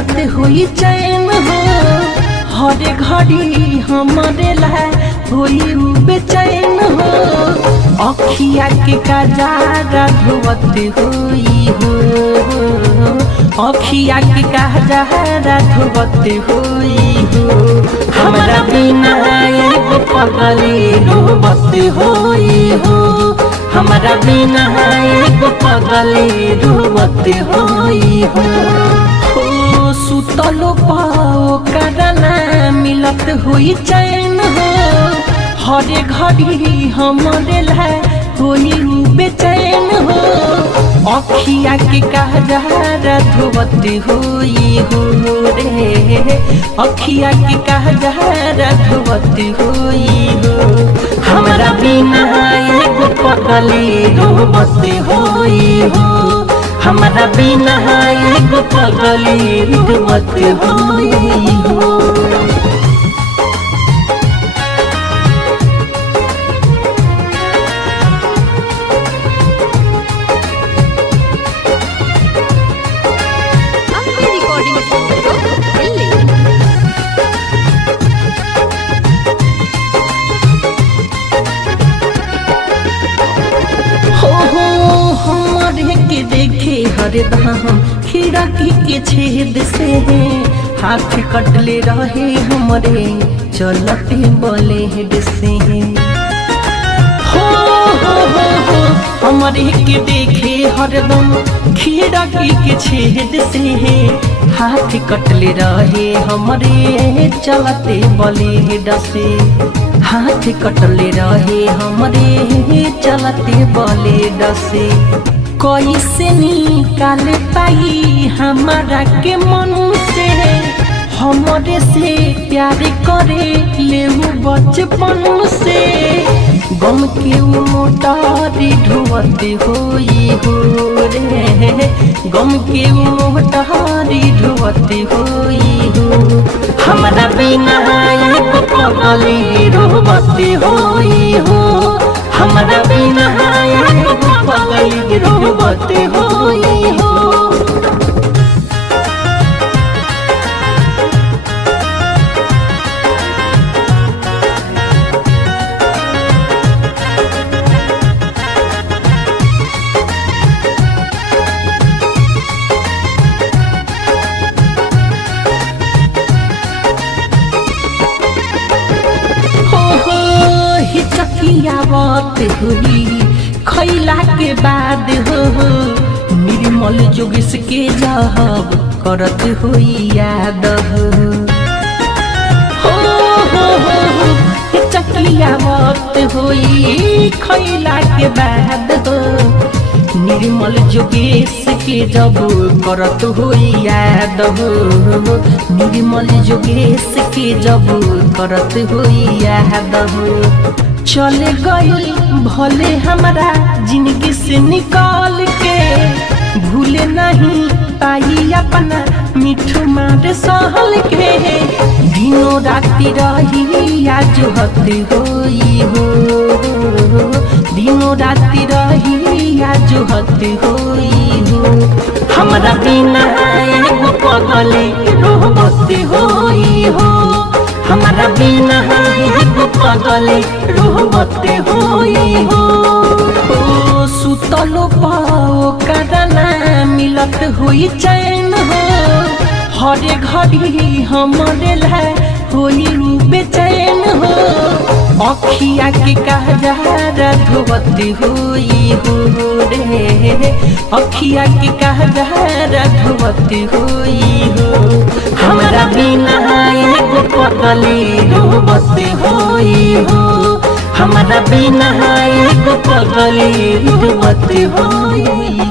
मिलत हुई चैन हो हर घड़ी हमारे ला होई बेचैन हो अखिया के कजारा धोवत होई हो अखिया के कजारा धोवत होई हो हमरा बिना एगो पगली रोवत होई हो हमरा बिना एगो पगली रोवत होई हो सुतलो पाओ करना मिलत हुई चैन हो हर घड़ी हमारे ला होई बेचैन हो अखिया के कजारा धोवत होई हो रे अखिया के कजारा धोवत होई हो हमरा बिना एगो पगली रोवत होई हो हमरा बिना एगो पगली रोवत होई हो देखे हरदम खिड़की के छेद से हाथ कटले रहे हमरे चलते ब्लेड से हो हमरे के देखे हरदम खिड़की के छेद से हाथ कटले रहे हमरे चलते ब्लेड से हाथ कटले रहे हमरे चलते ब्लेड से कैसे निकाल पाई हमारा के मन से हमरे से प्यार करे ले बचपन से गम के मोटारी ढोवत होई हो रे गम के मोटारी ढोवत होई हो हमरा बिना एगो पगली रोवत होई हो हमरा बिना एगो पगली रोवत होई हो बात हुई खैला के बाद हो निर्मल जोगिस के जब करत हुई याद हो चकिया बात हुई खैला के बाद हो निर्मल जोगेश के जब करत हुई याद हो निर्मल जोगेश के जब करत हुई याद हो चले गई भले हमारा जिंदगी से निकाल के भूले नहीं पाई अपना मिठू मार सहल के दिनों राती रही आज हती होई हो दिनों राती रही आज हती होई हो हमरा बिना एगो पगली रोवत होई हो हमरा बिना एगो पगली रोवत होई हो सुतलो पाओ करना मिलत हुई चैन हो हर घड़ी हमारे ला होई बेचैन हो अखिया के कजारा धोवत होई हो रे अखिया के कजारा धोवत होई हो हमरा बिना एगो पगली रोवत होई हो हमरा बिना एगो पगली रोवत होई